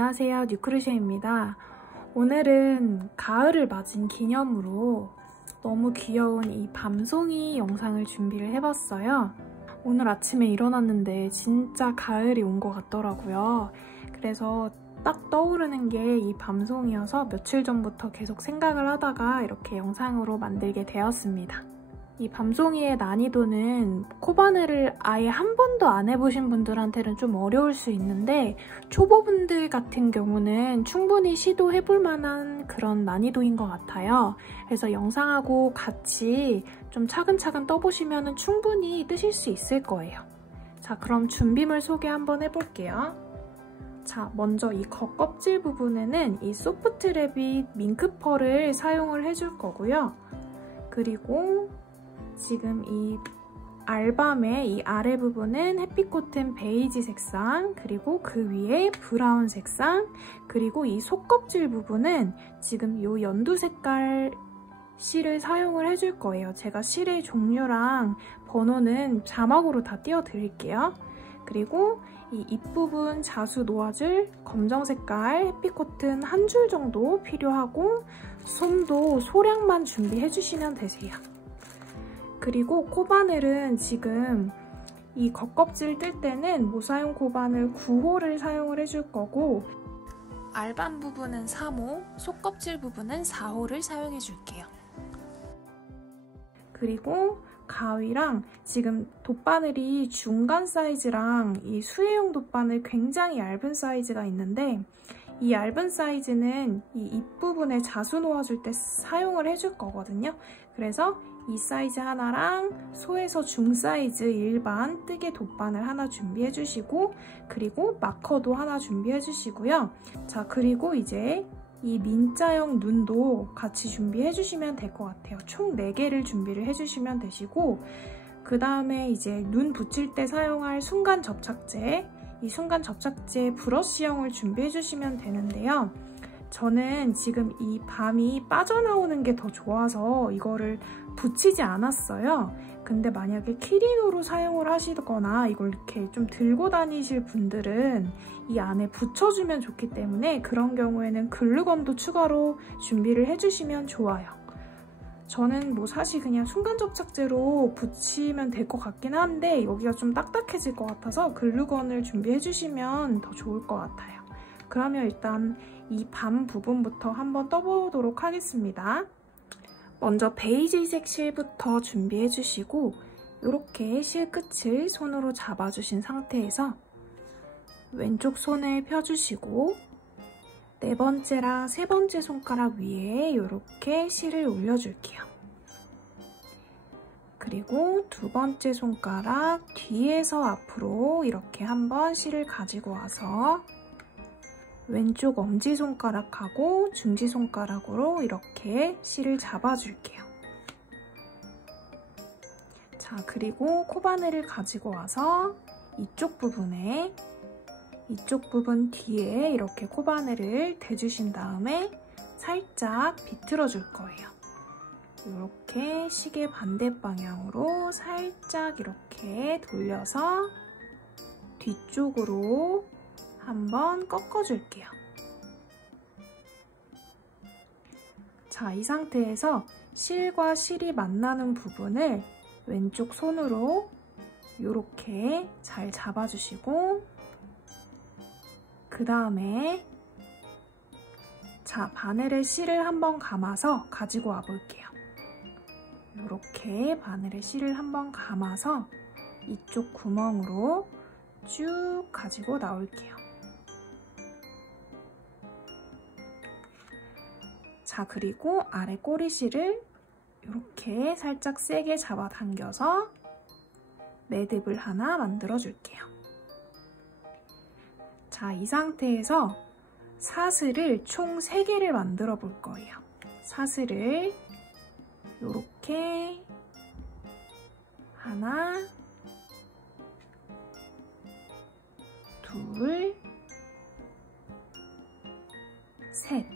안녕하세요, 뉴크루시아입니다. 오늘은 가을을 맞은 기념으로 너무 귀여운 이 밤송이 영상을 준비를 해봤어요. 오늘 아침에 일어났는데 진짜 가을이 온 것 같더라고요. 그래서 딱 떠오르는 게 이 밤송이여서 며칠 전부터 계속 생각을 하다가 이렇게 영상으로 만들게 되었습니다. 이 밤송이의 난이도는 코바늘을 아예 한 번도 안 해보신 분들한테는 좀 어려울 수 있는데 초보분들 같은 경우는 충분히 시도해볼 만한 그런 난이도인 것 같아요. 그래서 영상하고 같이 좀 차근차근 떠보시면 충분히 뜨실 수 있을 거예요. 자, 그럼 준비물 소개 한번 해볼게요. 자, 먼저 이 겉껍질 부분에는 이 소프트래빗 밍크펄을 사용을 해줄 거고요. 그리고 지금 이 알밤의 이 아래 부분은 햇빛코튼 베이지 색상, 그리고 그 위에 브라운 색상, 그리고 이 속껍질 부분은 지금 이 연두 색깔 실을 사용을 해줄 거예요. 제가 실의 종류랑 번호는 자막으로 다 띄워드릴게요. 그리고 이 입부분 자수 놓아줄 검정 색깔 햇빛코튼 한 줄 정도 필요하고 솜도 소량만 준비해주시면 되세요. 그리고 코바늘은 지금 이 겉껍질 뜰 때는 모사용 코바늘 9호를 사용을 해줄 거고 알밤 부분은 3호, 속껍질 부분은 4호를 사용해 줄게요. 그리고 가위랑 지금 돗바늘이 중간 사이즈랑 이 수혜용 돗바늘 굉장히 얇은 사이즈가 있는데 이 얇은 사이즈는 이 입부분에 자수 놓아줄 때 사용을 해줄 거거든요. 그래서 이 사이즈 하나랑 소에서 중 사이즈 일반 뜨개 돗바늘 하나 준비해 주시고 그리고 마커도 하나 준비해 주시고요. 자, 그리고 이제 이 민자형 눈도 같이 준비해 주시면 될 것 같아요. 총 4개를 준비를 해주시면 되시고 그 다음에 이제 눈 붙일 때 사용할 순간 접착제, 이 순간 접착제 브러쉬형을 준비해 주시면 되는데요. 저는 지금 이 밤이 빠져나오는 게 더 좋아서 이거를 붙이지 않았어요. 근데 만약에 키링으로 사용을 하시거나 이걸 이렇게 좀 들고 다니실 분들은 이 안에 붙여주면 좋기 때문에 그런 경우에는 글루건도 추가로 준비를 해주시면 좋아요. 저는 뭐 사실 그냥 순간 접착제로 붙이면 될 것 같긴 한데 여기가 좀 딱딱해질 것 같아서 글루건을 준비해주시면 더 좋을 것 같아요. 그러면 일단 이 밤 부분부터 한번 떠보도록 하겠습니다. 먼저 베이지색 실부터 준비해주시고 이렇게 실 끝을 손으로 잡아주신 상태에서 왼쪽 손을 펴주시고 4번째랑 3번째 손가락 위에 이렇게 실을 올려줄게요. 그리고 2번째 손가락 뒤에서 앞으로 이렇게 한번 실을 가지고 와서 왼쪽 엄지손가락하고 중지손가락으로 이렇게 실을 잡아줄게요. 자, 그리고 코바늘을 가지고 와서 이쪽 부분에 이쪽 부분 뒤에 이렇게 코바늘을 대주신 다음에 살짝 비틀어 줄 거예요. 이렇게 시계 반대 방향으로 살짝 이렇게 돌려서 뒤쪽으로 한번 꺾어줄게요. 자, 이 상태에서 실과 실이 만나는 부분을 왼쪽 손으로 이렇게 잘 잡아주시고 그 다음에 자, 바늘에 실을 한번 감아서 가지고 와 볼게요. 이렇게 바늘에 실을 한번 감아서 이쪽 구멍으로 쭉 가지고 나올게요. 자, 그리고 아래 꼬리실을 이렇게 살짝 세게 잡아당겨서 매듭을 하나 만들어줄게요. 자, 이 상태에서 사슬을 총 3개를 만들어 볼 거예요. 사슬을 이렇게 하나, 둘, 셋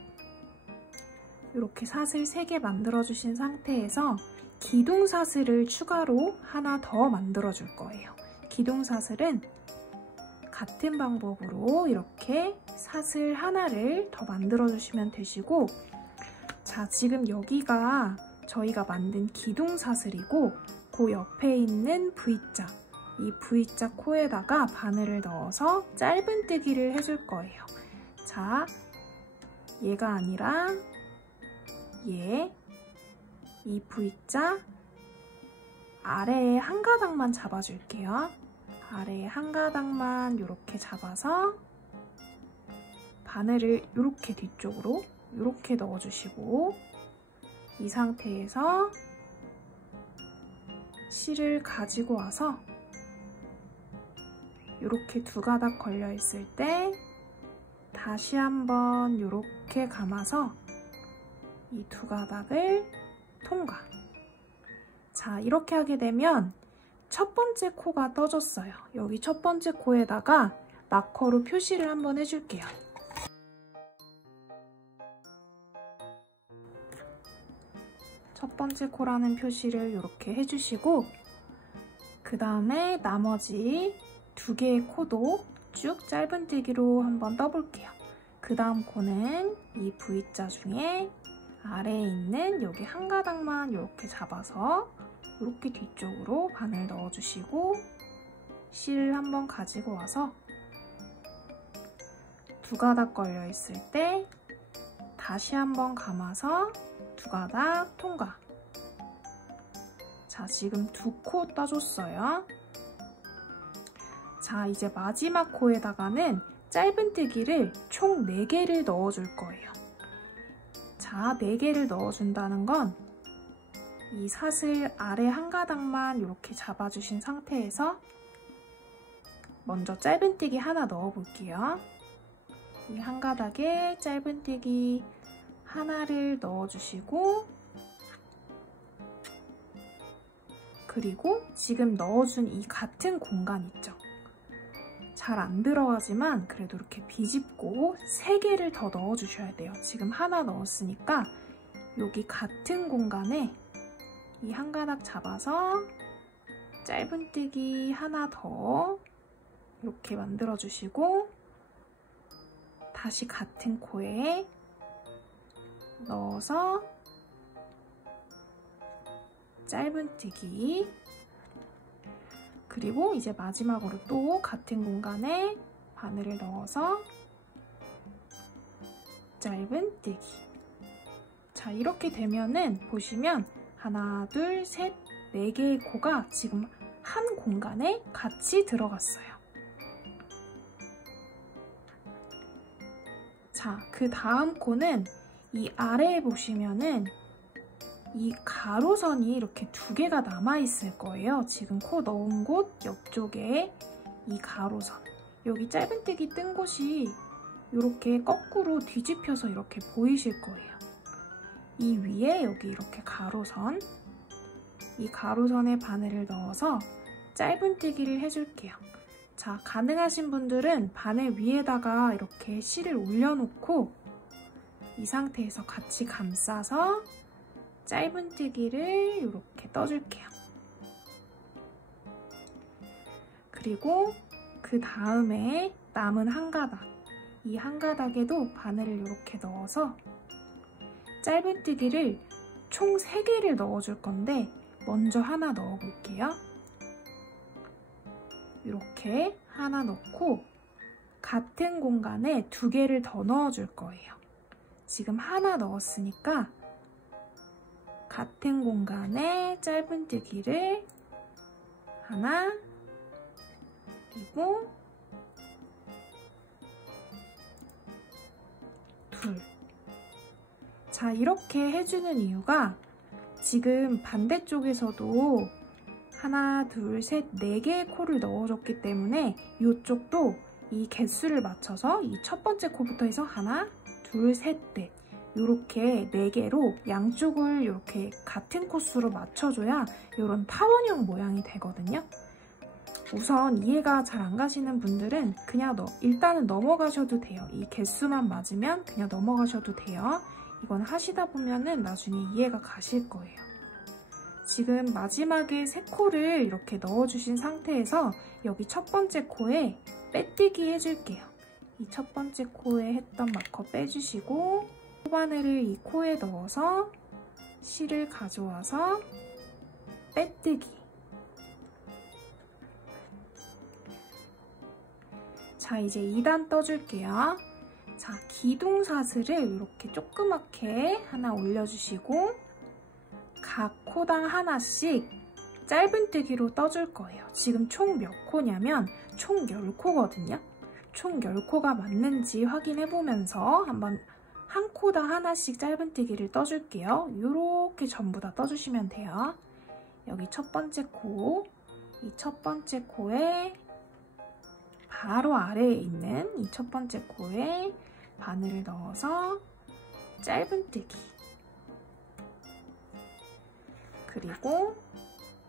이렇게 사슬 3개 만들어주신 상태에서 기둥사슬을 추가로 하나 더 만들어줄 거예요. 기둥사슬은 같은 방법으로 이렇게 사슬 하나를 더 만들어 주시면 되시고, 자, 지금 여기가 저희가 만든 기둥 사슬이고 그 옆에 있는 V자, 이 V자 코에다가 바늘을 넣어서 짧은뜨기를 해줄 거예요. 자, 얘가 아니라 이 V자 아래에 한 가닥만 잡아줄게요. 아래에 한 가닥만 이렇게 잡아서 바늘을 이렇게 뒤쪽으로 이렇게 넣어주시고, 이 상태에서 실을 가지고 와서 이렇게 두 가닥 걸려 있을 때 다시 한번 이렇게 감아서 이 두 가닥을 통과. 자, 이렇게 하게 되면 첫 번째 코가 떠졌어요. 여기 첫 번째 코에다가 마커로 표시를 한번 해줄게요. 첫 번째 코라는 표시를 이렇게 해주시고, 그 다음에 나머지 두 개의 코도 쭉 짧은뜨기로 한번 떠볼게요. 그 다음 코는 이 V자 중에 아래에 있는 여기 한 가닥만 이렇게 잡아서 이렇게 뒤쪽으로 바늘 넣어주시고, 실 한번 가지고 와서 두 가닥 걸려 있을 때 다시 한번 감아서 두 가닥 통과. 자, 지금 두 코 떠줬어요. 자, 이제 마지막 코에다가는 짧은뜨기를 총 4개를 넣어줄 거예요. 자, 4개를 넣어준다는 건 이 사슬 아래 한 가닥만 이렇게 잡아주신 상태에서 먼저 짧은뜨기 하나 넣어볼게요. 이 한 가닥에 짧은뜨기 하나를 넣어주시고, 그리고 지금 넣어준 이 같은 공간 있죠? 잘 안 들어가지만 그래도 이렇게 비집고 3개를 더 넣어주셔야 돼요. 지금 하나 넣었으니까 여기 같은 공간에 이 한 가닥 잡아서 짧은뜨기 하나 더 이렇게 만들어주시고, 다시 같은 코에 넣어서 짧은뜨기, 그리고 이제 마지막으로 또 같은 공간에 바늘을 넣어서 짧은뜨기. 자, 이렇게 되면은 보시면 하나, 둘, 셋, 4개의 코가 지금 한 공간에 같이 들어갔어요. 자, 그 다음 코는 이 아래에 보시면은 이 가로선이 이렇게 2개가 남아있을 거예요. 지금 코 넣은 곳 옆쪽에 이 가로선, 여기 짧은뜨기 뜬 곳이 이렇게 거꾸로 뒤집혀서 이렇게 보이실 거예요. 이 위에 여기 이렇게 가로선, 이 가로선에 바늘을 넣어서 짧은뜨기를 해줄게요. 자, 가능하신 분들은 바늘 위에다가 이렇게 실을 올려놓고 이 상태에서 같이 감싸서 짧은뜨기를 이렇게 떠줄게요. 그리고 그 다음에 남은 한 가닥, 이 한 가닥에도 바늘을 이렇게 넣어서 짧은뜨기를 총 3개를 넣어줄 건데 먼저 하나 넣어볼게요. 이렇게 하나 넣고 같은 공간에 2개를 더 넣어줄 거예요. 지금 하나 넣었으니까 같은 공간에 짧은뜨기를 하나, 그리고 둘. 자, 이렇게 해주는 이유가 지금 반대쪽에서도 하나, 둘, 셋, 4개의 코를 넣어줬기 때문에 이쪽도 이 개수를 맞춰서 이 첫 번째 코부터 해서 하나, 둘, 셋, 넷 이렇게 4개로 양쪽을 이렇게 같은 코수로 맞춰줘야 이런 타원형 모양이 되거든요. 우선 이해가 잘 안 가시는 분들은 그냥 일단은 넘어가셔도 돼요. 이 개수만 맞으면 그냥 넘어가셔도 돼요. 이건 하시다 보면은 나중에 이해가 가실 거예요. 지금 마지막에 세 코를 이렇게 넣어주신 상태에서 여기 첫 번째 코에 빼뜨기 해줄게요. 이 첫 번째 코에 했던 마커 빼주시고 코바늘을 이 코에 넣어서 실을 가져와서 빼뜨기. 자, 이제 2단 떠줄게요. 자, 기둥사슬을 이렇게 조그맣게 하나 올려주시고 각 코당 하나씩 짧은뜨기로 떠줄 거예요. 지금 총 몇 코냐면 총 10코거든요. 총 10코가 맞는지 확인해보면서 한번 한 코당 하나씩 짧은뜨기를 떠줄게요. 이렇게 전부 다 떠주시면 돼요. 여기 첫 번째 코, 이 첫 번째 코에 바로 아래에 있는 이 첫 번째 코에 바늘을 넣어서 짧은뜨기. 그리고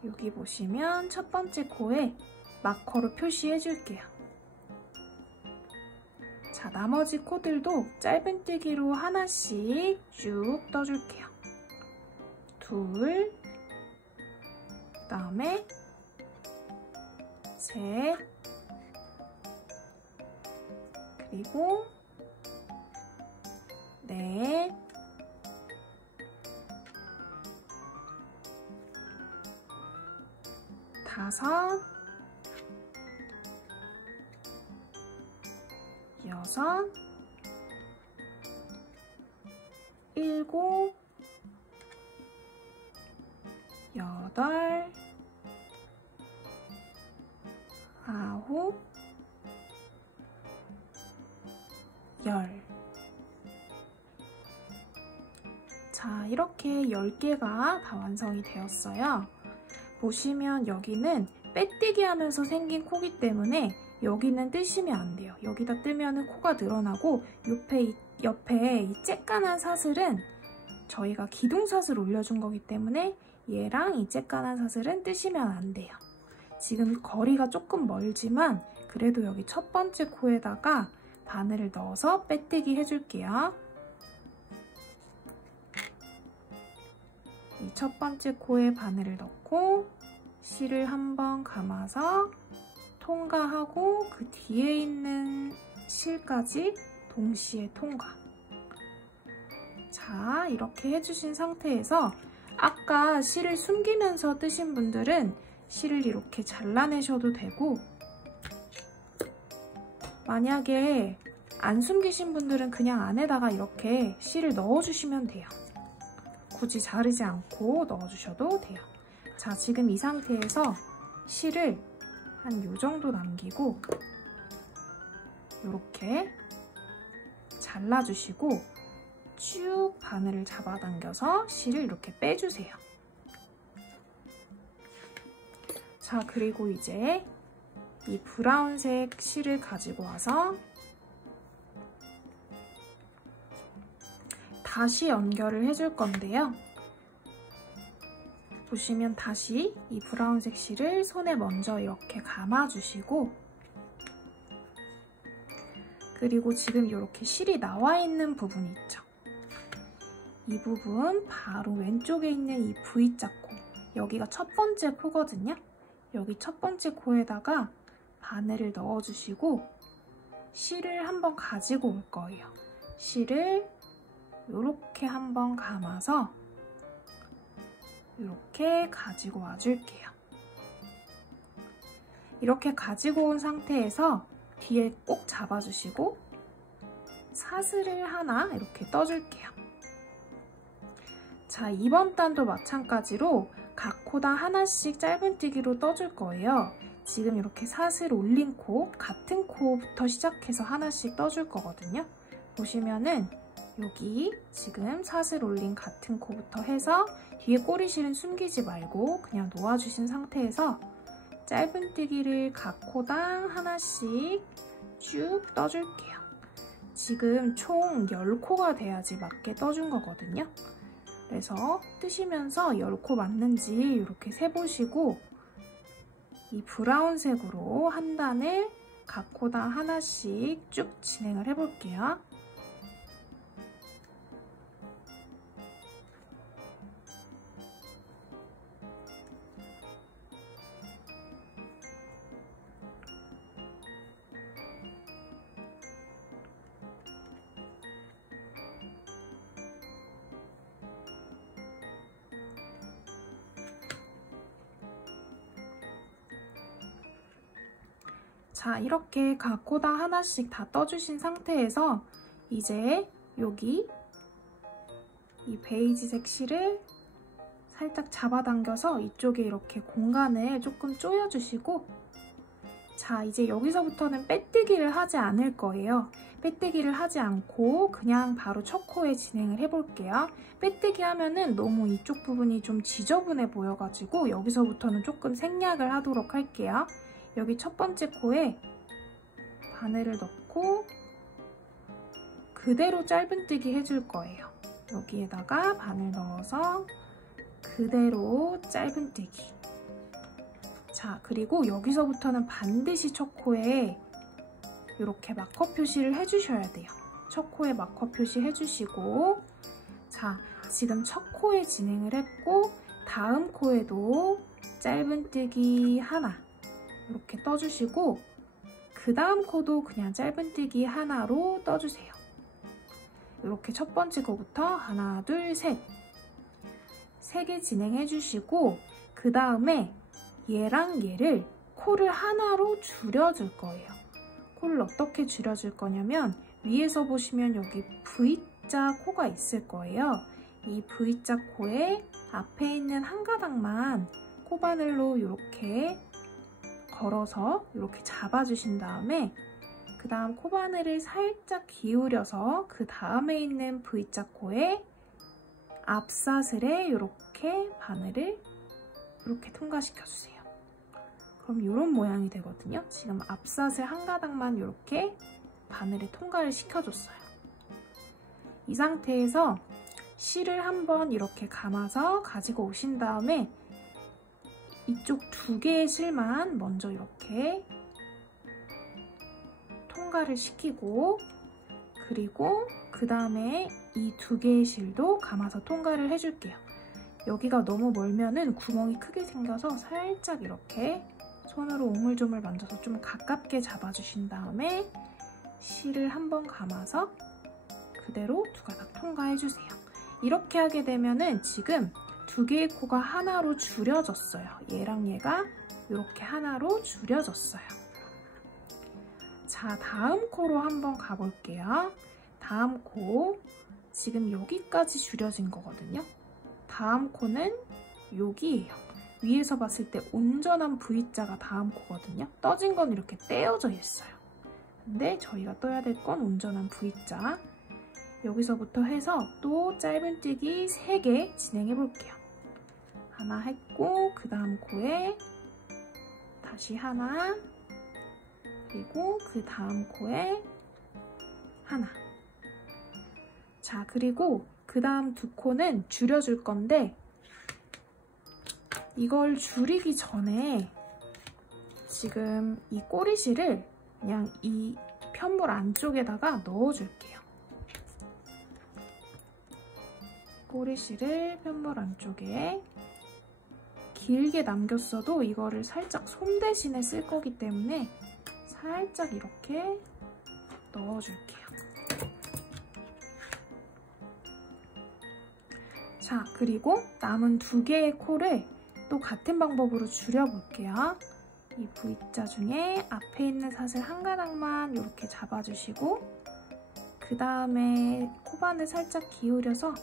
여기 보시면 첫 번째 코에 마커로 표시해 줄게요. 자, 나머지 코들도 짧은뜨기로 하나씩 쭉 떠줄게요. 둘, 그다음에 셋, 그리고 넷, 다섯, 여섯, 일곱, 여덟, 아홉, 열. 자, 이렇게 10개가 다 완성이 되었어요. 보시면 여기는 빼뜨기 하면서 생긴 코기 때문에 여기는 뜨시면 안 돼요. 여기다 뜨면 코가 늘어나고 옆에 이 쬐깐한 사슬은 저희가 기둥사슬 올려준 거기 때문에 얘랑 이 쬐깐한 사슬은 뜨시면 안 돼요. 지금 거리가 조금 멀지만 그래도 여기 첫 번째 코에다가 바늘을 넣어서 빼뜨기 해줄게요. 이 첫 번째 코에 바늘을 넣고 실을 한번 감아서 통과하고 그 뒤에 있는 실까지 동시에 통과. 자, 이렇게 해주신 상태에서 아까 실을 숨기면서 뜨신 분들은 실을 이렇게 잘라내셔도 되고, 만약에 안 숨기신 분들은 그냥 안에다가 이렇게 실을 넣어주시면 돼요. 굳이 자르지 않고 넣어주셔도 돼요. 자, 지금 이 상태에서 실을 한 요 정도 남기고 이렇게 잘라주시고 쭉 바늘을 잡아당겨서 실을 이렇게 빼주세요. 자, 그리고 이제 이 브라운색 실을 가지고 와서 다시 연결을 해줄 건데요. 보시면 다시 이 브라운색 실을 손에 먼저 이렇게 감아주시고, 그리고 지금 이렇게 실이 나와 있는 부분 있죠? 이 부분 바로 왼쪽에 있는 이 V자 코, 여기가 첫 번째 코거든요. 여기 첫 번째 코에다가 바늘을 넣어주시고 실을 한번 가지고 올 거예요. 실을 이렇게 한번 감아서 이렇게 가지고 와줄게요. 이렇게 가지고 온 상태에서 뒤에 꼭 잡아주시고 사슬을 하나 이렇게 떠줄게요. 자, 이번 단도 마찬가지로 각 코당 하나씩 짧은뜨기로 떠줄 거예요. 지금 이렇게 사슬 올린 코, 같은 코부터 시작해서 하나씩 떠줄 거거든요. 보시면은 여기 지금 사슬 올린 같은 코부터 해서 뒤에 꼬리실은 숨기지 말고 그냥 놓아주신 상태에서 짧은뜨기를 각 코당 하나씩 쭉 떠줄게요. 지금 총 10코가 돼야지 맞게 떠준 거거든요. 그래서 뜨시면서 10코 맞는지 이렇게 세보시고 이 브라운색으로 한 단을 각 코당 하나씩 쭉 진행을 해볼게요. 자, 이렇게 각 코 다 하나씩 다 떠주신 상태에서 이제 여기 이 베이지색 실을 살짝 잡아당겨서 이쪽에 이렇게 공간을 조금 조여주시고, 자, 이제 여기서부터는 빼뜨기를 하지 않을 거예요. 빼뜨기를 하지 않고 그냥 바로 첫 코에 진행을 해볼게요. 빼뜨기 하면은 너무 이쪽 부분이 좀 지저분해 보여가지고 여기서부터는 조금 생략을 하도록 할게요. 여기 첫 번째 코에 바늘을 넣고 그대로 짧은뜨기 해줄 거예요. 여기에다가 바늘 넣어서 그대로 짧은뜨기. 자, 그리고 여기서부터는 반드시 첫 코에 이렇게 마커 표시를 해주셔야 돼요. 첫 코에 마커 표시 해주시고, 자, 지금 첫 코에 진행을 했고 다음 코에도 짧은뜨기 하나 이렇게 떠주시고, 그 다음 코도 그냥 짧은뜨기 하나로 떠주세요. 이렇게 첫 번째 코부터 하나, 둘, 셋. 3개 진행해 주시고, 그 다음에 얘랑 얘를 코를 하나로 줄여줄 거예요. 코를 어떻게 줄여줄 거냐면 위에서 보시면 여기 V자 코가 있을 거예요. 이 V자 코에 앞에 있는 한 가닥만 코바늘로 이렇게 걸어서 이렇게 잡아주신 다음에 그 다음 코바늘을 살짝 기울여서 그 다음에 있는 V자 코에 앞사슬에 이렇게 바늘을 이렇게 통과시켜주세요. 그럼 이런 모양이 되거든요. 지금 앞사슬 한 가닥만 이렇게 바늘에 통과를 시켜줬어요. 이 상태에서 실을 한번 이렇게 감아서 가지고 오신 다음에 이쪽 2개의 실만 먼저 이렇게 통과를 시키고, 그리고 그 다음에 이 2개의 실도 감아서 통과를 해줄게요. 여기가 너무 멀면은 구멍이 크게 생겨서 살짝 이렇게 손으로 오물조물 만져서 좀 가깝게 잡아주신 다음에 실을 한번 감아서 그대로 2가닥 통과해주세요. 이렇게 하게 되면은 지금 2개의 코가 하나로 줄여졌어요. 얘랑 얘가 이렇게 하나로 줄여졌어요. 자, 다음 코로 한번 가볼게요. 다음 코, 지금 여기까지 줄여진 거거든요. 다음 코는 여기예요. 위에서 봤을 때 온전한 V자가 다음 코거든요. 떠진 건 이렇게 떼어져 있어요. 근데 저희가 떠야 될 건 온전한 V자. 여기서부터 해서 또 짧은뜨기 3개 진행해 볼게요. 하나 했고, 그 다음 코에 다시 하나, 그리고 그 다음 코에 하나. 자, 그리고 그 다음 2코는 줄여줄 건데, 이걸 줄이기 전에 지금 이 꼬리실을 그냥 이 편물 안쪽에다가 넣어줄게요. 꼬리실을 편물 안쪽에 길게 남겼어도 이거를 살짝 솜 대신에 쓸 거기 때문에 살짝 이렇게 넣어줄게요. 자, 그리고 남은 2개의 코를 또 같은 방법으로 줄여볼게요. 이 V자 중에 앞에 있는 사슬 한 가닥만 이렇게 잡아주시고, 그 다음에 코바늘 살짝 기울여서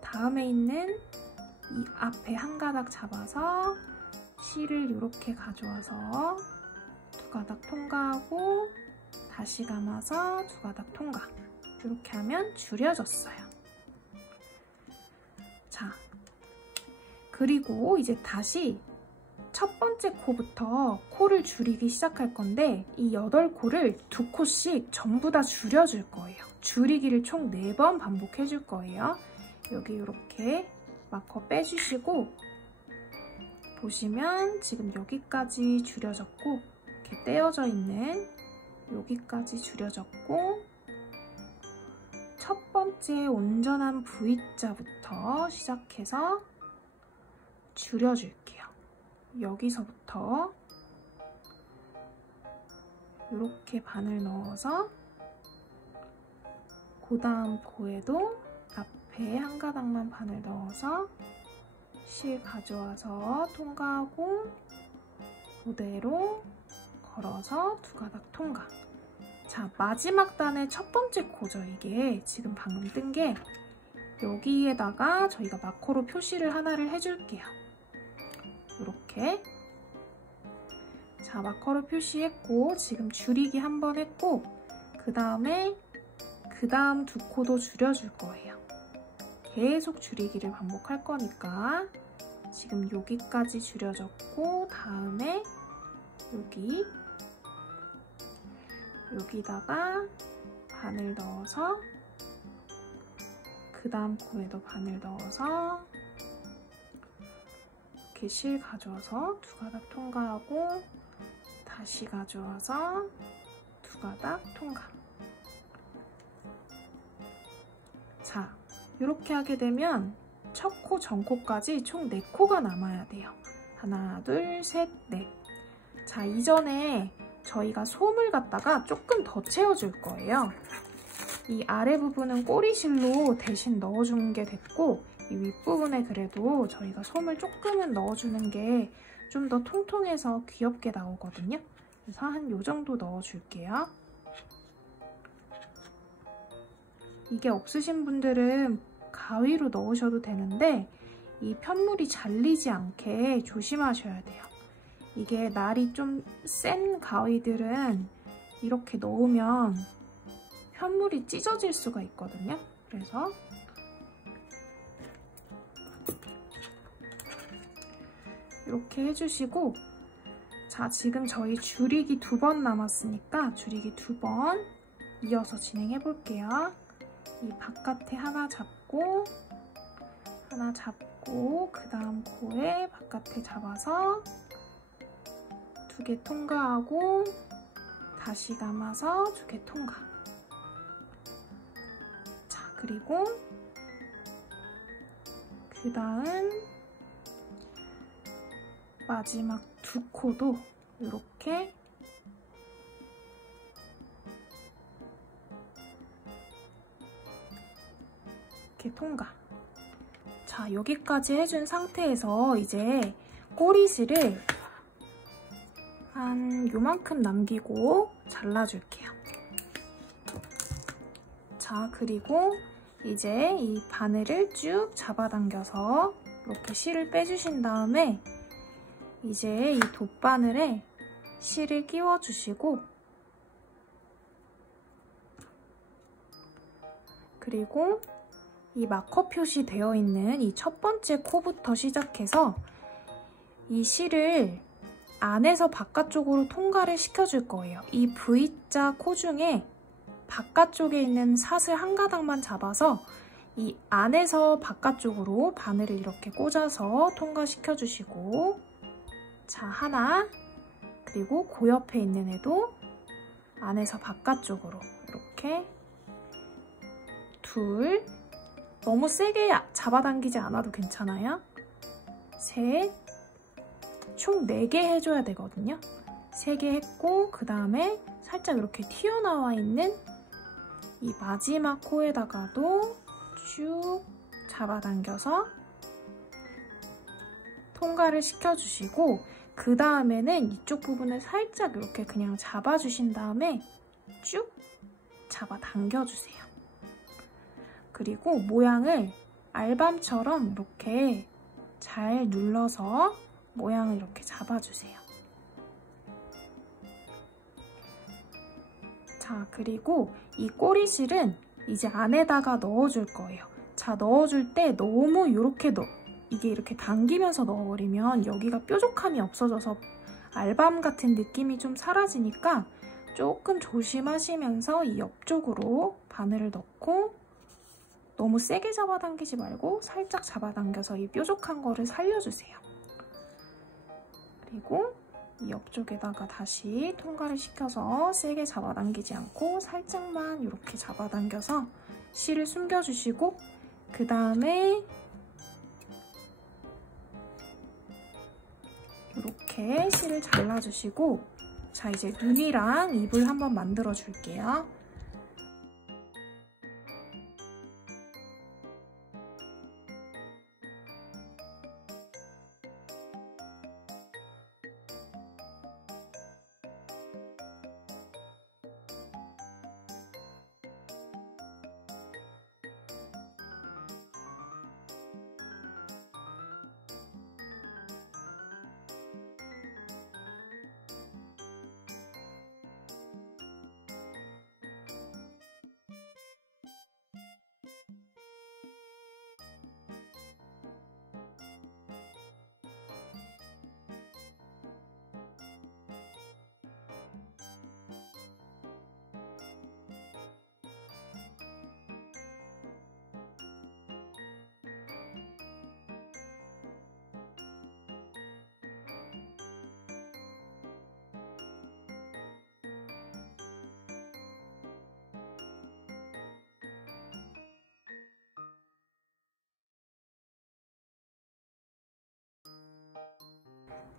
다음에 있는 이 앞에 한 가닥 잡아서 실을 이렇게 가져와서 2가닥 통과하고 다시 감아서 2가닥 통과. 이렇게 하면 줄여졌어요. 자, 그리고 이제 다시 첫 번째 코부터 코를 줄이기 시작할 건데, 이 8코를 2코씩 전부 다 줄여줄 거예요. 줄이기를 총 4번 반복해 줄 거예요. 여기 이렇게 마커 빼주시고, 보시면 지금 여기까지 줄여졌고, 이렇게 떼어져 있는 여기까지 줄여졌고, 첫 번째 온전한 V자부터 시작해서 줄여줄게요. 여기서부터 이렇게 바늘 넣어서 그 다음 코에도 앞에 한 가닥만 바늘 넣어서 실 가져와서 통과하고 그대로 걸어서 두 가닥 통과. 자, 마지막 단의 첫 번째 코죠. 이게 지금 방금 뜬 게 여기에다가 저희가 마커로 표시를 하나를 해줄게요. 이렇게. 자, 마커로 표시했고 지금 줄이기 한 번 했고 그 다음에 그 다음 두 코도 줄여줄 거예요. 계속 줄이기를 반복할 거니까 지금 여기까지 줄여졌고 다음에 여기다가 바늘 넣어서 그 다음 코에도 바늘 넣어서 이렇게 실 가져와서 두 가닥 통과하고 다시 가져와서 두 가닥 통과. 자, 이렇게 하게 되면 첫 코, 전 코까지 총 4코가 남아야 돼요. 하나, 둘, 셋, 넷. 자, 이전에 저희가 솜을 갖다가 조금 더 채워줄 거예요. 이 아래 부분은 꼬리실로 대신 넣어주는 게 됐고 이 윗부분에 그래도 저희가 솜을 조금은 넣어주는 게 좀 더 통통해서 귀엽게 나오거든요. 그래서 한 요 정도 넣어줄게요. 이게 없으신 분들은 가위로 넣으셔도 되는데 이 편물이 잘리지 않게 조심하셔야 돼요. 이게 날이 좀 센 가위들은 이렇게 넣으면 편물이 찢어질 수가 있거든요. 그래서 이렇게 해주시고 자, 지금 저희 줄이기 2번 남았으니까 줄이기 2번 이어서 진행해 볼게요. 이 바깥에 하나 잡고 그 다음 코에 바깥에 잡아서 2개 통과하고 다시 감아서 2개 통과. 자, 그리고 그 다음 마지막 2코도 이렇게 통과. 자, 여기까지 해준 상태에서 이제 꼬리실을 한 요만큼 남기고 잘라줄게요. 자, 그리고 이제 이 바늘을 쭉 잡아당겨서 이렇게 실을 빼주신 다음에 이제 이 돗바늘에 실을 끼워주시고 그리고 이 마커 표시되어 있는 이 첫 번째 코부터 시작해서 이 실을 안에서 바깥쪽으로 통과를 시켜줄 거예요. 이 V자 코 중에 바깥쪽에 있는 사슬 한 가닥만 잡아서 이 안에서 바깥쪽으로 바늘을 이렇게 꽂아서 통과시켜주시고 자, 하나 그리고 그 옆에 있는 애도 안에서 바깥쪽으로 이렇게 둘 너무 세게 잡아당기지 않아도 괜찮아요. 셋, 총 4개 해줘야 되거든요. 3개 했고 그 다음에 살짝 이렇게 튀어나와 있는 이 마지막 코에다가도 쭉 잡아당겨서 통과를 시켜주시고 그 다음에는 이쪽 부분을 살짝 이렇게 그냥 잡아주신 다음에 쭉 잡아당겨주세요. 그리고 모양을 알밤처럼 이렇게 잘 눌러서 모양을 이렇게 잡아주세요. 자, 그리고 이 꼬리실은 이제 안에다가 넣어줄 거예요. 자, 넣어줄 때 너무 이게 이렇게 당기면서 넣어버리면 여기가 뾰족함이 없어져서 알밤 같은 느낌이 좀 사라지니까 조금 조심하시면서 이 옆쪽으로 바늘을 넣고 너무 세게 잡아당기지 말고 살짝 잡아당겨서 이 뾰족한 거를 살려주세요. 그리고 이 옆쪽에다가 다시 통과를 시켜서 세게 잡아당기지 않고 살짝만 이렇게 잡아당겨서 실을 숨겨주시고 그 다음에 이렇게 실을 잘라주시고 자, 이제 눈이랑 입을 한번 만들어 줄게요.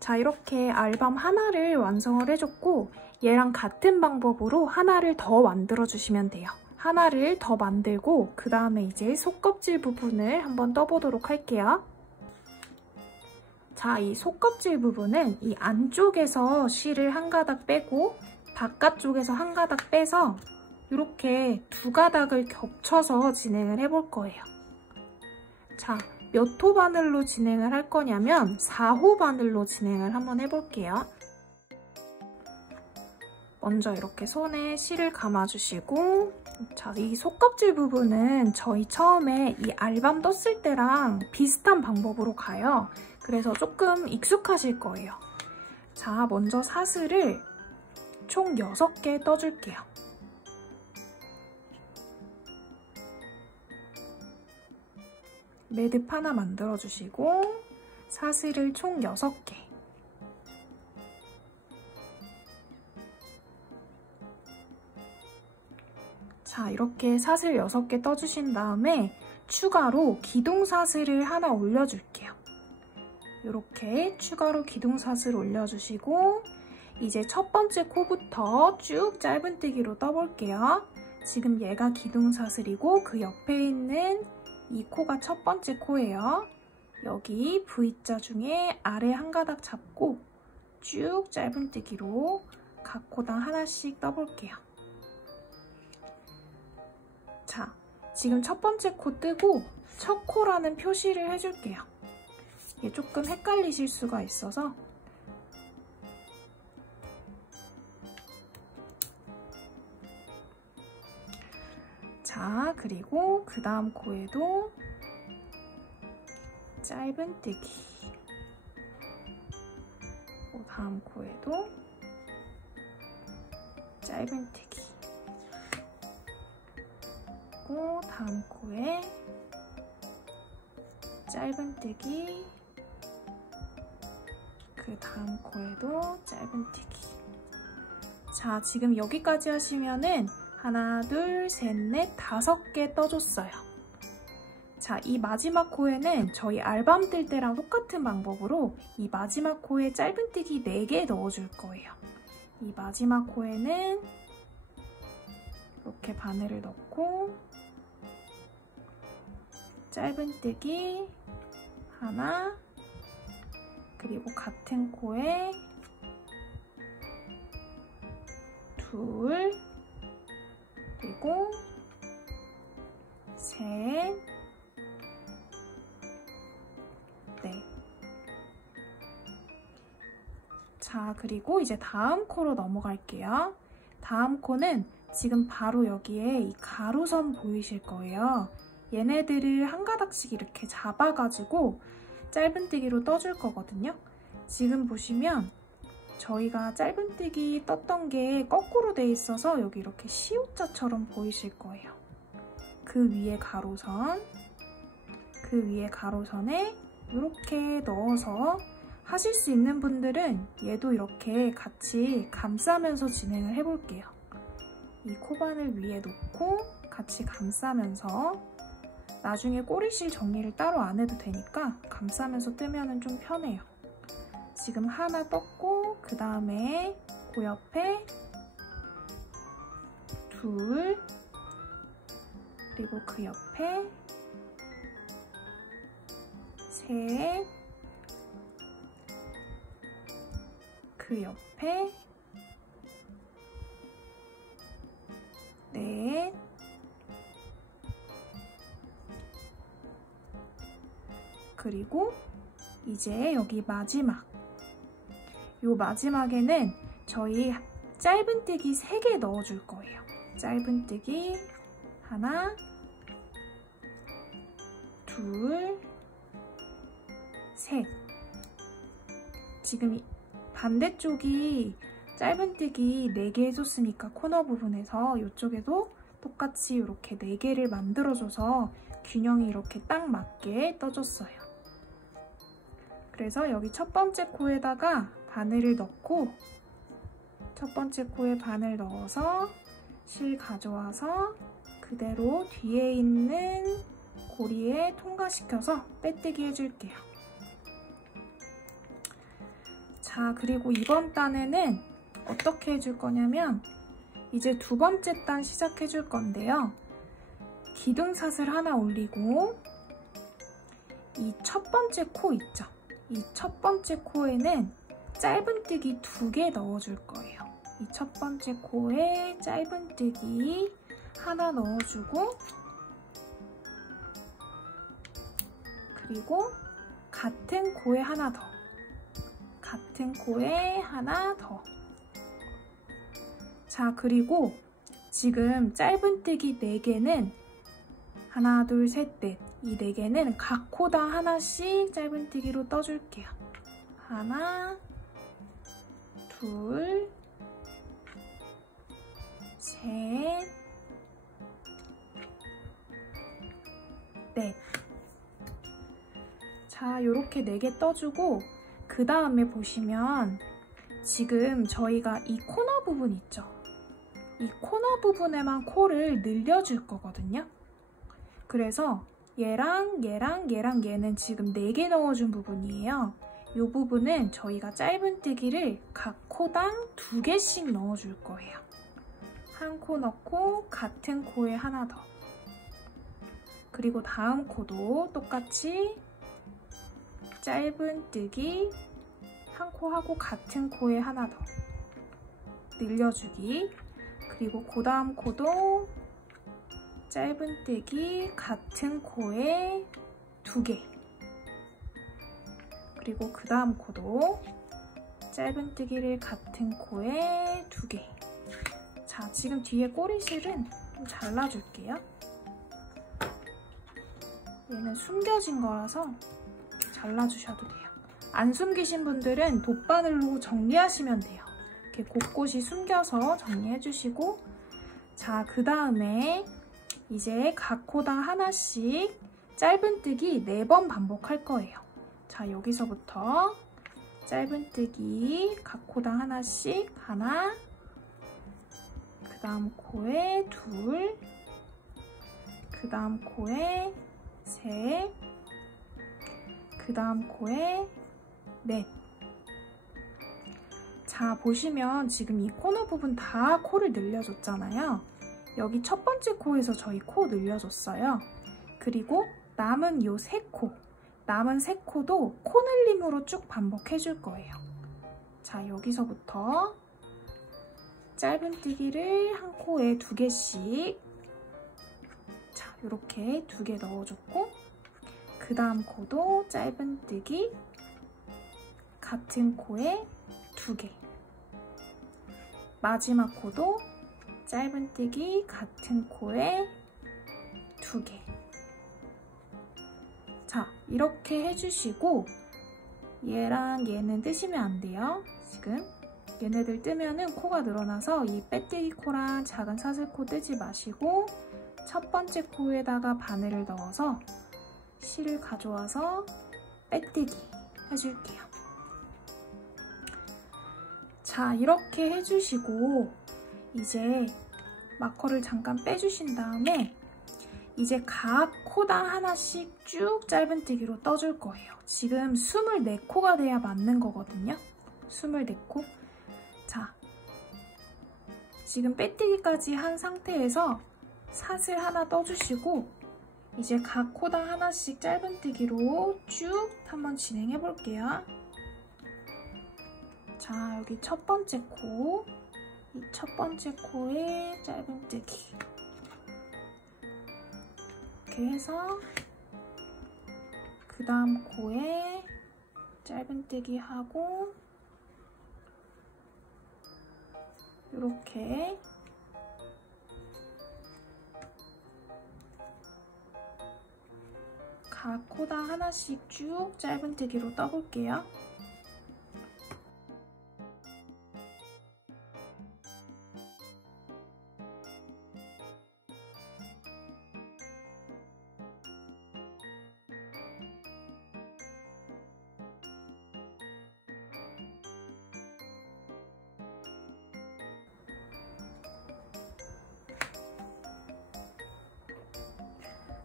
자, 이렇게 알밤 하나를 완성을 해줬고 얘랑 같은 방법으로 하나를 더 만들어주시면 돼요. 하나를 더 만들고 그 다음에 이제 속껍질 부분을 한번 떠보도록 할게요. 자, 이 속껍질 부분은 이 안쪽에서 실을 한 가닥 빼고 바깥쪽에서 한 가닥 빼서 이렇게 두 가닥을 겹쳐서 진행을 해볼 거예요. 자, 몇 호 바늘로 진행을 할 거냐면 4호 바늘로 진행을 한번 해볼게요. 먼저 이렇게 손에 실을 감아주시고, 자, 이 속껍질 부분은 저희 처음에 이 알밤 떴을 때랑 비슷한 방법으로 가요. 그래서 조금 익숙하실 거예요. 자, 먼저 사슬을 총 6개 떠줄게요. 매듭 하나 만들어주시고 사슬을 총 6개. 자, 이렇게 사슬 6개 떠주신 다음에 추가로 기둥사슬을 하나 올려줄게요. 이렇게 추가로 기둥사슬 올려주시고 이제 첫 번째 코부터 쭉 짧은뜨기로 떠볼게요. 지금 얘가 기둥사슬이고 그 옆에 있는 이 코가 첫 번째 코예요. 여기 V자 중에 아래 한 가닥 잡고 쭉 짧은뜨기로 각 코당 하나씩 떠볼게요. 자, 지금 첫 번째 코 뜨고 첫 코라는 표시를 해줄게요. 이게 조금 헷갈리실 수가 있어서 자, 그리고 그 다음 코에도 짧은뜨기, 다음 코에도 짧은뜨기, 그리고 다음 코에 짧은뜨기, 그 다음 코에도 짧은뜨기. 자, 지금 여기까지 하시면은 하나, 둘, 셋, 넷, 5개 떠줬어요. 자, 이 마지막 코에는 저희 알밤 뜰 때랑 똑같은 방법으로 이 마지막 코에 짧은뜨기 4개 넣어줄 거예요. 이 마지막 코에는 이렇게 바늘을 넣고 짧은뜨기 하나, 그리고 같은 코에 둘, 그리고 셋, 넷. 자, 그리고 이제 다음 코로 넘어갈게요. 다음 코는 지금 바로 여기에 이 가로선 보이실 거예요. 얘네들을 한 가닥씩 이렇게 잡아가지고 짧은뜨기로 떠줄 거거든요. 지금 보시면 저희가 짧은뜨기 떴던 게 거꾸로 돼 있어서 여기 이렇게 시옷자처럼 보이실 거예요. 그 위에 가로선, 그 위에 가로선에 이렇게 넣어서 하실 수 있는 분들은 얘도 이렇게 같이 감싸면서 진행을 해볼게요. 이 코바늘 위에 놓고 같이 감싸면서 나중에 꼬리실 정리를 따로 안 해도 되니까 감싸면서 뜨면 좀 편해요. 지금 하나 떴고 그 다음에 그 옆에 둘, 그리고 그 옆에 셋, 그 옆에 넷, 그리고 이제 여기 마지막, 요 마지막에는 저희 짧은뜨기 3개 넣어줄 거예요. 짧은뜨기 하나, 둘, 셋. 지금 반대쪽이 짧은뜨기 4개 해줬으니까 코너 부분에서 이쪽에도 똑같이 이렇게 4개를 만들어줘서 균형이 이렇게 딱 맞게 떠줬어요. 그래서 여기 첫 번째 코에다가 바늘을 넣고 첫 번째 코에 바늘 넣어서 실 가져와서 그대로 뒤에 있는 고리에 통과시켜서 빼뜨기 해줄게요. 자, 그리고 이번 단에는 어떻게 해줄 거냐면 이제 두 번째 단 시작해 줄 건데요. 기둥사슬 하나 올리고 이 첫 번째 코 있죠? 이 첫 번째 코에는 짧은뜨기 2개 넣어줄 거예요. 이 첫 번째 코에 짧은뜨기 하나 넣어주고 그리고 같은 코에 하나 더, 같은 코에 하나 더. 자, 그리고 지금 짧은뜨기 4개는 하나, 둘, 셋, 넷. 이 4개는 각 코당 하나씩 짧은뜨기로 떠줄게요. 하나, 둘, 셋, 넷. 자, 요렇게 4개 떠주고 그 다음에 보시면 지금 저희가 이 코너 부분 있죠? 이 코너 부분에만 코를 늘려줄 거거든요. 그래서 얘랑 얘는 지금 4개 넣어준 부분이에요. 이 부분은 저희가 짧은뜨기를 각 코당 2개씩 넣어줄 거예요. 한 코 넣고 같은 코에 하나 더. 그리고 다음 코도 똑같이 짧은뜨기 한 코 하고 같은 코에 하나 더 늘려주기. 그리고 그 다음 코도 짧은뜨기 같은 코에 2개. 그리고 그 다음 코도 짧은뜨기를 같은 코에 2개. 자, 지금 뒤에 꼬리실은 좀 잘라줄게요. 얘는 숨겨진 거라서 잘라주셔도 돼요. 안 숨기신 분들은 돗바늘로 정리하시면 돼요. 이렇게 곳곳이 숨겨서 정리해주시고, 자, 그 다음에 이제 각 코당 하나씩 짧은뜨기 4번 반복할 거예요. 자, 여기서부터 짧은뜨기 각 코당 하나씩 하나, 그 다음 코에 2, 그 다음 코에 3, 그 다음 코에 4. 자, 보시면 지금 이 코너 부분 다 코를 늘려줬잖아요. 여기 첫 번째 코에서 저희 코 늘려줬어요. 그리고 남은 요 3코, 남은 3코도 코 늘림으로 쭉 반복해줄 거예요. 자, 여기서부터 짧은뜨기를 한 코에 2개씩, 자, 이렇게 2개 넣어줬고, 그 다음 코도 짧은뜨기 같은 코에 2개, 마지막 코도 짧은뜨기 같은 코에 2개. 자, 이렇게 해주시고 얘랑 얘는 뜨시면 안 돼요. 지금 얘네들 뜨면은 코가 늘어나서 이 빼뜨기 코랑 작은 사슬코 뜨지 마시고 첫 번째 코에다가 바늘을 넣어서 실을 가져와서 빼뜨기 해줄게요. 자, 이렇게 해주시고 이제 마커를 잠깐 빼주신 다음에 이제 각 코당 하나씩 쭉 짧은뜨기로 떠줄 거예요. 지금 24코가 돼야 맞는 거거든요. 24코. 자, 지금 빼뜨기까지 한 상태에서 사슬 하나 떠주시고 이제 각 코당 하나씩 짧은뜨기로 쭉 한번 진행해 볼게요. 자, 여기 첫 번째 코, 이 첫 번째 코에 짧은뜨기 이렇게 해서 그 다음 코에 짧은뜨기 하고 이렇게 각 코당 하나씩 쭉 짧은뜨기로 떠볼게요.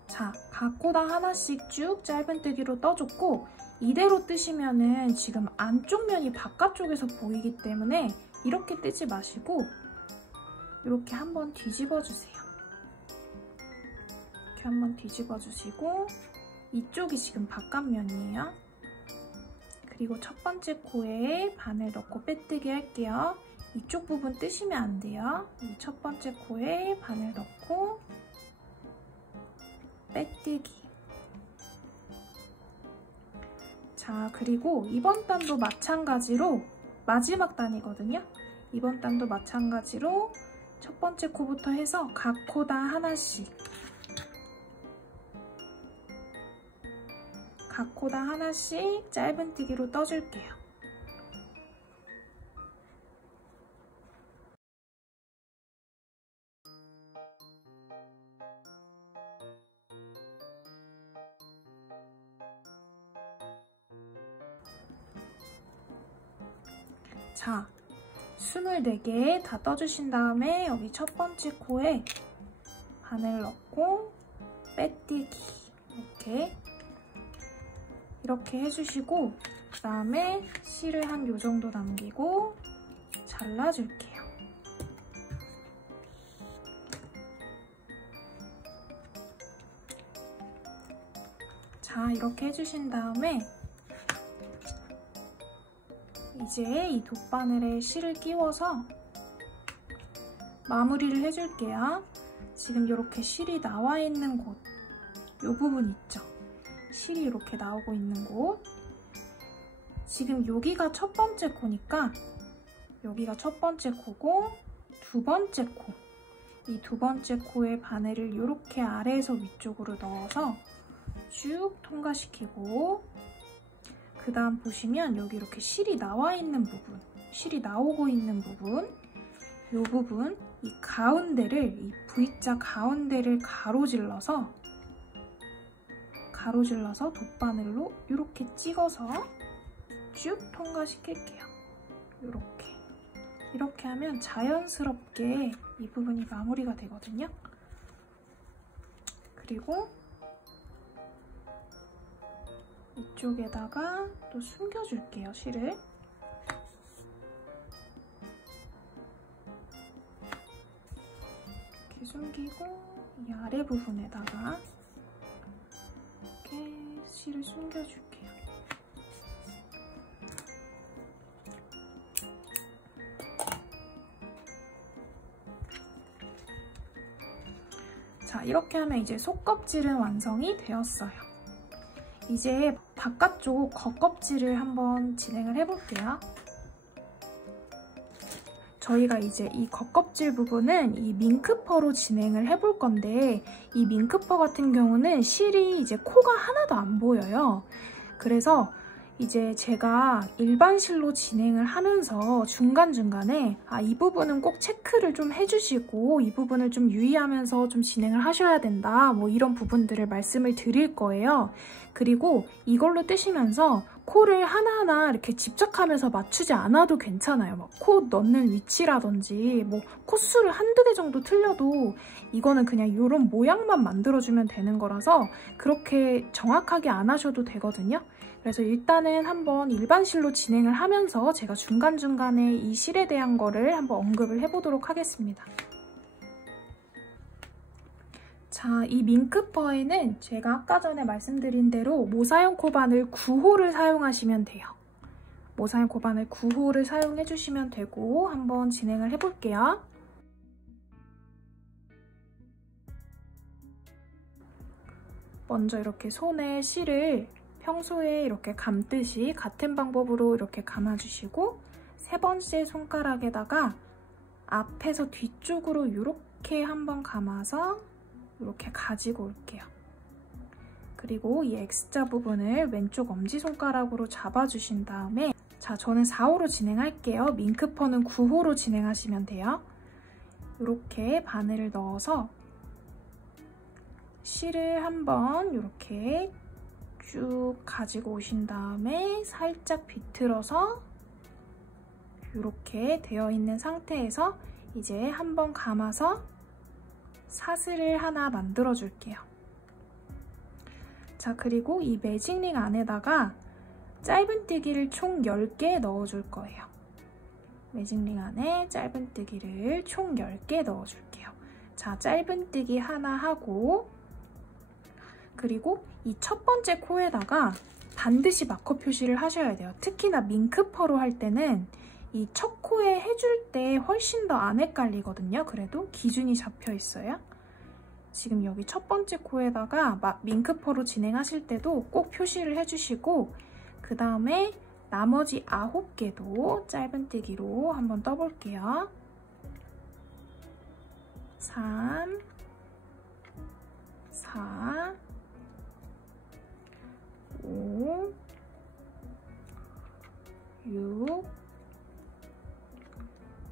자, 각 코당 하나씩 쭉 짧은뜨기로 떠줬고 이대로 뜨시면은 지금 안쪽 면이 바깥쪽에서 보이기 때문에 이렇게 뜨지 마시고 이렇게 한번 뒤집어 주세요. 이렇게 한번 뒤집어 주시고 이쪽이 지금 바깥면이에요. 그리고 첫 번째 코에 바늘 넣고 빼뜨기 할게요. 이쪽 부분 뜨시면 안 돼요. 이 첫 번째 코에 바늘 넣고 빼뜨기. 자, 그리고 이번 단도 마찬가지로 마지막 단이거든요. 이번 단도 마찬가지로 첫 번째 코부터 해서 각 코당 하나씩 각 코당 하나씩 짧은뜨기로 떠줄게요. 자, 24개 다 떠주신 다음에 여기 첫 번째 코에 바늘 넣고 빼뜨기 이렇게 해주시고 그 다음에 실을 한 요 정도 남기고 잘라줄게요. 자, 이렇게 해주신 다음에 이제 이 돗바늘에 실을 끼워서 마무리를 해줄게요. 지금 이렇게 실이 나와 있는 곳, 이 부분 있죠? 실이 이렇게 나오고 있는 곳. 지금 여기가 첫 번째 코니까 여기가 첫 번째 코고 두 번째 코. 이 두 번째 코의 바늘을 이렇게 아래에서 위쪽으로 넣어서 쭉 통과시키고 그 다음 보시면 여기 이렇게 실이 나와 있는 부분, 실이 나오고 있는 부분, 이 부분, 이 가운데를, 이 V자 가운데를 가로질러서 돗바늘로 이렇게 찍어서 쭉 통과시킬게요. 이렇게 하면 자연스럽게 이 부분이 마무리가 되거든요. 그리고 이쪽에다가 또 숨겨줄게요, 실을. 이렇게 숨기고 이 아래 부분에다가 이렇게 실을 숨겨줄게요. 자, 이렇게 하면 이제 속껍질은 완성이 되었어요. 이제 바깥쪽 겉껍질을 한번 진행을 해볼게요. 저희가 이제 이 겉껍질 부분은 이 밍크퍼로 진행을 해볼 건데 이 밍크퍼 같은 경우는 실이 이제 코가 하나도 안 보여요. 그래서 이제 제가 일반 실로 진행을 하면서 중간중간에 이 부분은 꼭 체크를 좀 해주시고 이 부분을 좀 유의하면서 좀 진행을 하셔야 된다, 뭐 이런 부분들을 말씀을 드릴 거예요. 그리고 이걸로 뜨시면서 코를 하나하나 이렇게 집착하면서 맞추지 않아도 괜찮아요. 막 코 넣는 위치라든지 뭐 코수를 한두 개 정도 틀려도 이거는 그냥 이런 모양만 만들어주면 되는 거라서 그렇게 정확하게 안 하셔도 되거든요. 그래서 일단은 한번 일반 실로 진행을 하면서 제가 중간중간에 이 실에 대한 거를 한번 언급을 해보도록 하겠습니다. 자, 이 밍크퍼에는 제가 아까 전에 말씀드린 대로 모사형 코바늘 9호를 사용하시면 돼요. 모사형 코바늘 9호를 사용해주시면 되고 한번 진행을 해볼게요. 먼저 이렇게 손에 실을 평소에 이렇게 감듯이 같은 방법으로 이렇게 감아주시고 세 번째 손가락에다가 앞에서 뒤쪽으로 이렇게 한번 감아서 이렇게 가지고 올게요. 그리고 이 X자 부분을 왼쪽 엄지손가락으로 잡아주신 다음에 자, 저는 4호로 진행할게요. 밍크퍼는 9호로 진행하시면 돼요. 이렇게 바늘을 넣어서 실을 한번 이렇게 쭉 가지고 오신 다음에 살짝 비틀어서 이렇게 되어 있는 상태에서 이제 한번 감아서 사슬을 하나 만들어 줄게요. 자, 그리고 이 매직링 안에다가 짧은뜨기를 총 10개 넣어줄 거예요. 매직링 안에 짧은뜨기를 총 10개 넣어줄게요. 자, 짧은뜨기 하나 하고, 그리고 이 첫 번째 코에다가 반드시 마커 표시를 하셔야 돼요. 특히나 밍크퍼로 할 때는 이 첫 코에 해줄 때 훨씬 더 안 헷갈리거든요. 그래도 기준이 잡혀 있어요. 지금 여기 첫 번째 코에다가 밍크퍼로 진행하실 때도 꼭 표시를 해주시고, 그 다음에 나머지 9개도 짧은뜨기로 한번 떠볼게요. 3, 4, 5, 6,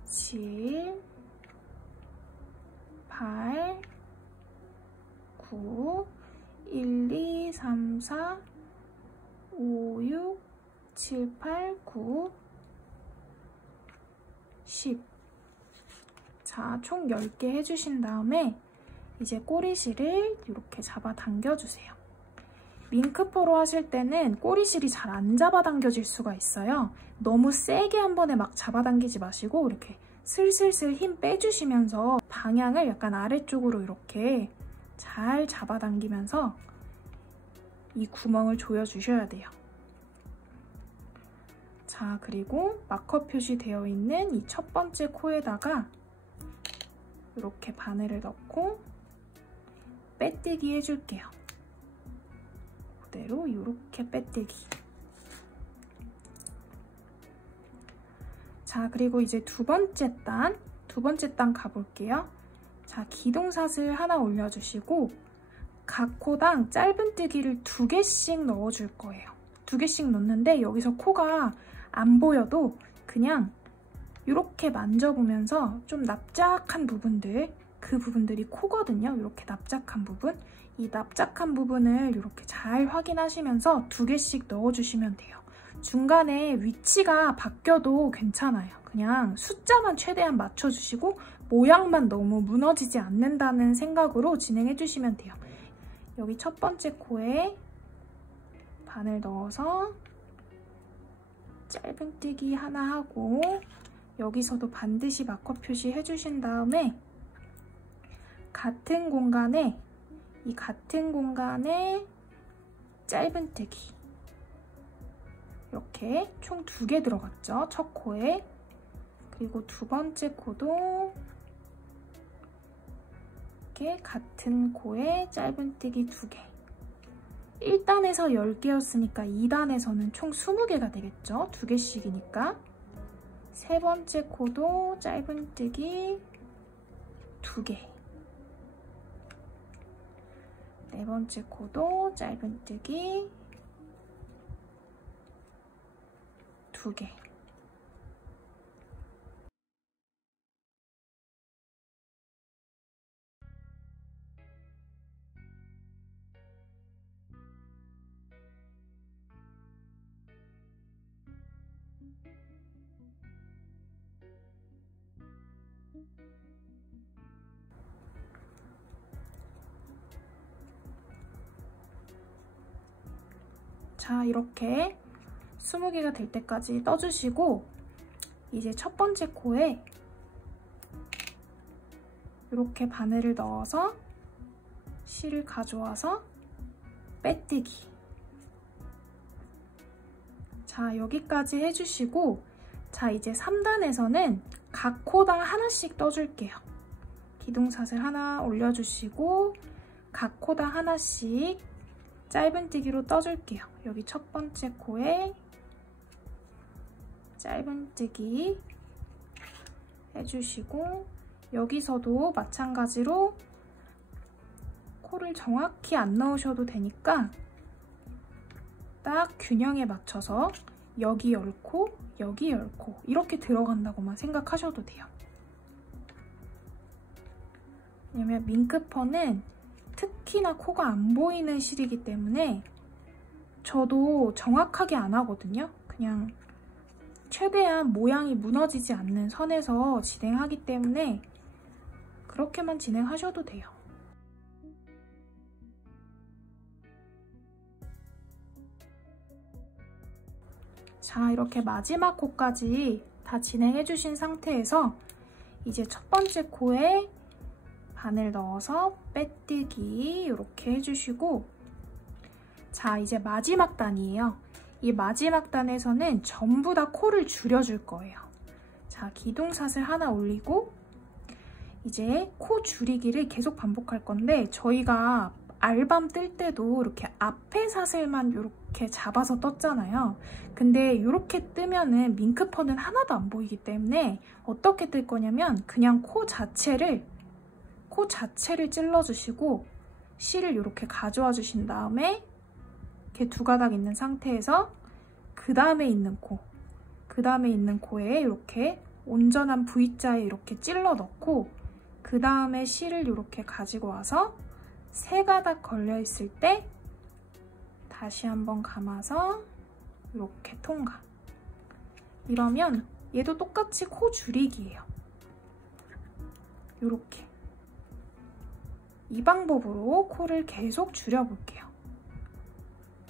7, 8, 9, 1, 2, 3, 4, 5, 6, 7, 8, 9, 10. 자, 총 10개 해주신 다음에 이제 꼬리실을 이렇게 잡아 당겨주세요. 밍크퍼로 하실 때는 꼬리실이 잘 안 잡아당겨질 수가 있어요. 너무 세게 한 번에 막 잡아당기지 마시고 이렇게 슬슬슬 힘 빼주시면서 방향을 약간 아래쪽으로 이렇게 잘 잡아당기면서 이 구멍을 조여주셔야 돼요. 자, 그리고 마커 표시되어 있는 이 첫 번째 코에다가 이렇게 바늘을 넣고 빼뜨기 해줄게요. 그대로 이렇게 빼뜨기. 자, 그리고 이제 두 번째 단 가볼게요. 자, 기둥사슬 하나 올려주시고 각 코당 짧은뜨기를 2개씩 넣어줄 거예요. 2개씩 넣는데 여기서 코가 안 보여도 그냥 이렇게 만져보면서 좀 납작한 부분들, 그 부분들이 코거든요. 이렇게 납작한 부분. 이 납작한 부분을 이렇게 잘 확인하시면서 2개씩 넣어주시면 돼요. 중간에 위치가 바뀌어도 괜찮아요. 그냥 숫자만 최대한 맞춰주시고 모양만 너무 무너지지 않는다는 생각으로 진행해주시면 돼요. 여기 첫 번째 코에 바늘 넣어서 짧은뜨기 하나 하고 여기서도 반드시 마커 표시 해주신 다음에 같은 공간에 짧은뜨기 이렇게 총 2개 들어갔죠. 첫 코에. 그리고 두 번째 코도 이렇게 같은 코에 짧은뜨기 2개. 1단에서 10개였으니까 2단에서는 총 20개가 되겠죠. 2개씩이니까. 세 번째 코도 짧은뜨기 2개. 네 번째 코도 짧은뜨기 2개. 자, 이렇게 20개가 될 때까지 떠주시고 이제 첫 번째 코에 이렇게 바늘을 넣어서 실을 가져와서 빼뜨기. 자, 여기까지 해주시고 자, 이제 3단에서는 각 코당 하나씩 떠줄게요. 기둥사슬 하나 올려주시고 각 코당 하나씩 짧은뜨기로 떠줄게요. 여기 첫 번째 코에 짧은뜨기 해주시고 여기서도 마찬가지로 코를 정확히 안 넣으셔도 되니까 딱 균형에 맞춰서 여기 10코, 여기 10코 이렇게 들어간다고만 생각하셔도 돼요. 왜냐면 밍크퍼는 특히나 코가 안 보이는 실이기 때문에 저도 정확하게 안 하거든요. 그냥 최대한 모양이 무너지지 않는 선에서 진행하기 때문에 그렇게만 진행하셔도 돼요. 자, 이렇게 마지막 코까지 다 진행해 주신 상태에서 이제 첫 번째 코에 바늘 넣어서 빼뜨기 이렇게 해주시고, 자, 이제 마지막 단이에요. 이 마지막 단에서는 전부 다 코를 줄여줄 거예요. 자, 기둥사슬 하나 올리고 이제 코 줄이기를 계속 반복할 건데, 저희가 알밤 뜰 때도 이렇게 앞에 사슬만 이렇게 잡아서 떴잖아요. 근데 이렇게 뜨면은 밍크퍼는 하나도 안 보이기 때문에 어떻게 뜰 거냐면 그냥 코 자체를 찔러주시고 실을 이렇게 가져와 주신 다음에 이렇게 두 가닥 있는 상태에서 그 다음에 있는 코에 이렇게 온전한 V자에 이렇게 찔러 넣고, 그 다음에 실을 이렇게 가지고 와서 세 가닥 걸려 있을 때 다시 한번 감아서 이렇게 통과. 이러면 얘도 똑같이 코 줄이기예요. 이렇게. 이 방법으로 코를 계속 줄여볼게요.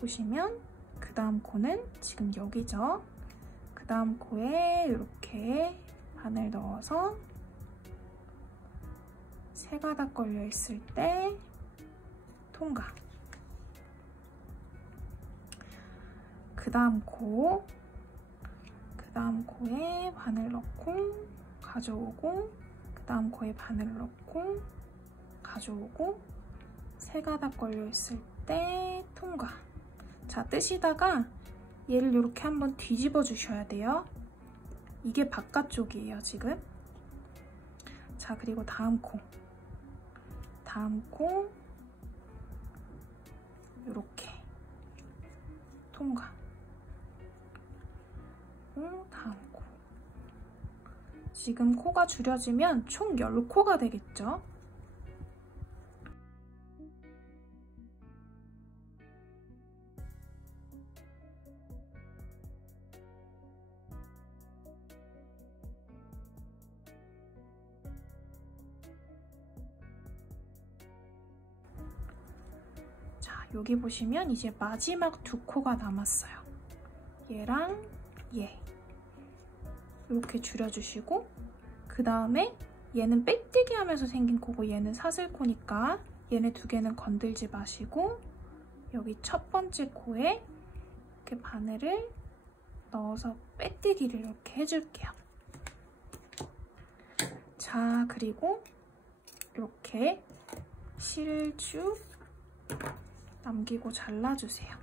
보시면 그 다음 코는 지금 여기죠. 그 다음 코에 이렇게 바늘 넣어서 세 가닥 걸려 있을 때 통과. 그 다음 코에 바늘 넣고 가져오고, 그 다음 코에 바늘 넣고 가져오고, 세 가닥 걸려 있을 때 통과. 자, 뜨시다가 얘를 이렇게 한번 뒤집어 주셔야 돼요. 이게 바깥쪽이에요, 지금. 자, 그리고 다음 코 이렇게 통과. 다음 코. 지금 코가 줄여지면 총 10코가 되겠죠? 여기 보시면 이제 마지막 두 코가 남았어요. 얘랑 얘. 이렇게 줄여주시고, 그 다음에 얘는 빼뜨기 하면서 생긴 코고 얘는 사슬코니까 얘네 두 개는 건들지 마시고, 여기 첫 번째 코에 이렇게 바늘을 넣어서 빼뜨기를 이렇게 해줄게요. 자, 그리고 이렇게 실을 쭉 남기고 잘라주세요.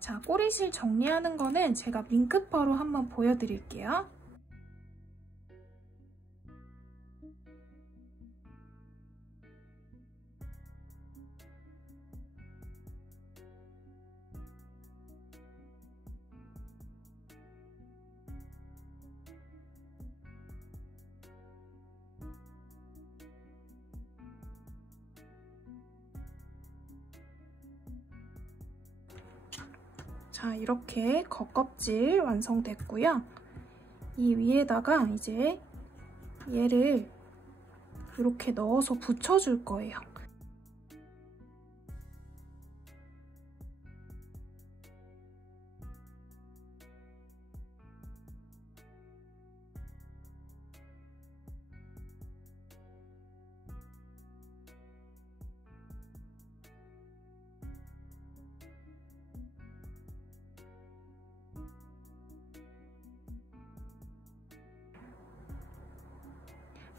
자, 꼬리실 정리하는 거는 제가 밍크퍼로 한번 보여드릴게요. 자, 이렇게 겉껍질 완성됐고요. 이 위에다가 이제 얘를 이렇게 넣어서 붙여줄 거예요.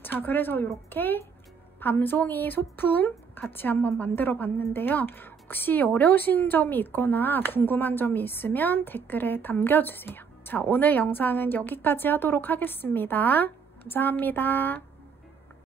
자, 그래서 이렇게 밤송이 소품 같이 한번 만들어 봤는데요. 혹시 어려우신 점이 있거나 궁금한 점이 있으면 댓글에 남겨주세요. 자, 오늘 영상은 여기까지 하도록 하겠습니다. 감사합니다.